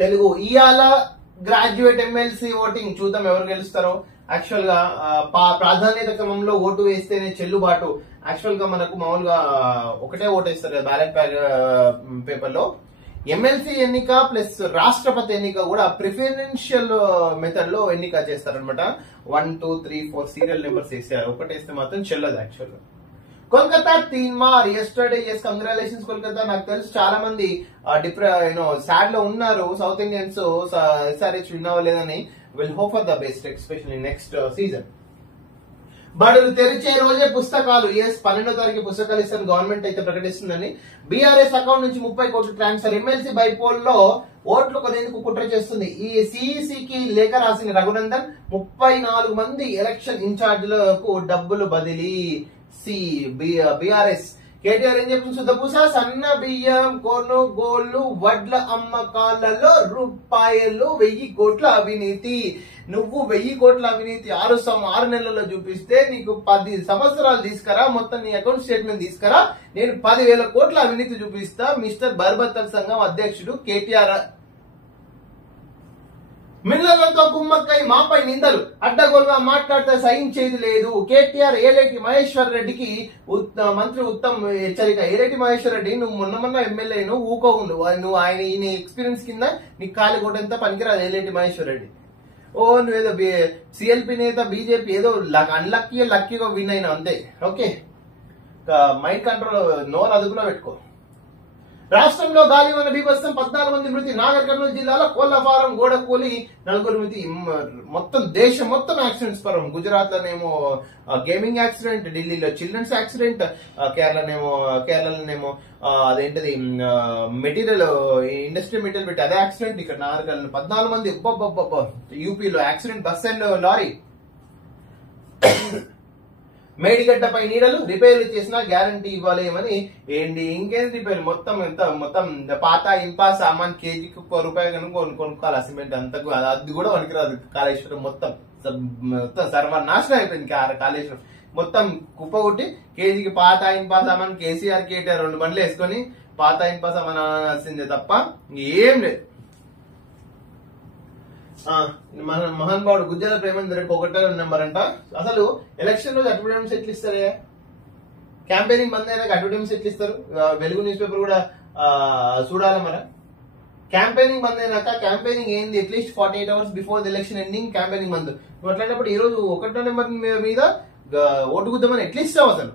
తెలుగు ఇయాల graduate MLC voting చూద్దాం ఎవరు గెలుస్తారో. యాక్చువల్ గా ప్రాధాన్యత క్రమంలో ఓటు వేస్తేనే చెల్లుబాటు. యాక్చువల్ గా మనకు మామూలుగా ఒకటే ఓటు వేస్తారు బ్యాలెట్ పేపర్ లో. ఎమ్మెల్సీ ఎన్నిక ప్లస్ రాష్ట్రపతి ఎన్నిక కూడా ప్రిఫరెన్షియల్ మెథడ్ లో ఎన్నిక చేస్తారనమాట. 1, 2, 3, 4 సీరియల్ నెంబర్స్ వేసారు. ఒకటేస్తే మాత్రం చెల్లదు యాక్చువల్ గా. కోల్కతా 3 మార్ ఎస్టర్డే. Yes, congratulations Kolkata. నాకు తెలుసు చాలా మంది సాడ్ లో ఉన్నారు సౌత్ ఇండియన్స్ SRH విన్ అవ్వలేదని. Will hope for the best especially next season. బడులు తెరిచే రోజే పుస్తకాలు. ఎస్, 12వ తారీఖు పుస్తకాలు ఇస్తాను గవర్నమెంట్ అయితే ప్రకటిస్తుందని. బీఆర్ఎస్ అకౌంట్ నుంచి 30 కోట్లు ట్రాన్స్ఫర్. ఎమ్మెల్సీ బైపోల్ లో ఓట్లు కొనేందుకు కుట్ర చేస్తుంది. ఈ సిఈసికి లేఖ రాసిన రఘునందన్ 34 మంది ఎలక్షన్ ఇన్ఛార్జీలకు డబ్బులు బదిలీ. బీఆర్ఎస్ కేటీఆర్ ఏం చెప్తుంది? శుద్ధపూస సన్న బియ్యం కొనుగోళ్లు వడ్ల అమ్మకాలలో రూపాయలు 1000 కోట్ల అవినీతి. నువ్వు 1000 కోట్ల అవినీతి 6 నెలల్లో చూపిస్తే నీకు 10 సంవత్సరాలు తీసుకురా, మొత్తం నీ అకౌంట్ స్టేట్మెంట్ తీసుకురా, నేను 10,000 కోట్ల అవినీతి చూపిస్తా. మిస్టర్ బర్బత్తల్ సంఘం అధ్యక్షుడు కేటీఆర్ మిల్లర్లతో కుమ్మక్కై మాపై నిందలు. అడ్డగోలుగా మాట్లాడితే సహించేది లేదు. కేటీఆర్ ఏలేటి మహేశ్వర్ రెడ్డికి మంత్రి ఉత్తమ్ హెచ్చరిక. ఏలేటి మహేశ్వర్ రెడ్డి, నువ్వు మొన్న ఎమ్మెల్యే ఊకో ఉండు. నువ్వు ఈయన ఎక్స్పీరియన్స్ కింద నీకు ఖాళీ కొట్టేంత పనికిరాదు ఏలేటి మహేశ్వర్ రెడ్డి. నువ్వేదో సిఎల్పి నేత బీజేపీ ఏదో లక్కీగా విన్ అయినా అంతే. ఓకే, మైండ్ కంట్రోల్ నోరు అదుపులో పెట్టుకో. రాష్ట్రంలో గాలివాన బీభత్సం, 14 మంది మృతి. నాగర్ కర్నూలు జిల్లాలో కోళ్ల ఫారం గోడ కూలి 4 మృతి. మొత్తం దేశం మొత్తం యాక్సిడెంట్స్ పరం. గుజరాత్ లోనేమో గేమింగ్ యాక్సిడెంట్, ఢిల్లీలో చిల్డ్రన్స్ యాక్సిడెంట్, కేరళలోనేమో అదేంటిది మెటీరియల్ ఇండస్ట్రీ మెటీరియల్ పెట్టి అదే యాక్సిడెంట్. ఇక్కడ నాగర్ కర్నూలు 14 మంది. యూపీలో యాక్సిడెంట్ బస్ అండ్ లారీ. మేడిగడ్డపై నీడలు రిపేర్లు చేసినా గ్యారంటీ ఇవ్వలేమని. ఏంటి ఇంకేం రిపేర్? మొత్తం పాత ఇంపా సామాన్ కేజీకి ₹1 కొనుక్కోవాలి. సిమెంట్ అంతకు అది కూడా పనికిరాదు. కాళేశ్వరం మొత్తం సర్వనాశనం అయిపోయింది. కాళేశ్వరం మొత్తం కుప్పగొట్టి కేజీకి పాత ఇంపా సామాన్ కేసీఆర్ కేటీఆర్ 2 బండ్లు వేసుకొని పాత ఇంపా సామాన్ అనాల్సిందే తప్ప ఏం లేదు. మహానుభావుడు గుజ్జల ప్రేమేందర్ రెడ్డి 1వ నెంబర్ అంట. అసలు ఎలక్షన్ రోజు అడ్వర్టైజ్మెంట్స్ ఎట్లు ఇస్తారే? క్యాంపెయినింగ్ బంద్ అయినాక అడ్వర్టైజ్మెంట్స్ ఎట్లు ఇస్తారు? వెలుగు న్యూస్ పేపర్ కూడా చూడాలి మరి. క్యాంపెయినింగ్ బంద్ అయినాక క్యాంపెయినింగ్ ఏంది? At least 48 hours before the election ending campaigning bandh. నువ్వు అట్లాంటప్పుడు ఈ రోజు 1వ నెంబర్ మీద ఓటు గుద్దామని ఎట్లా ఇస్తావు అసలు?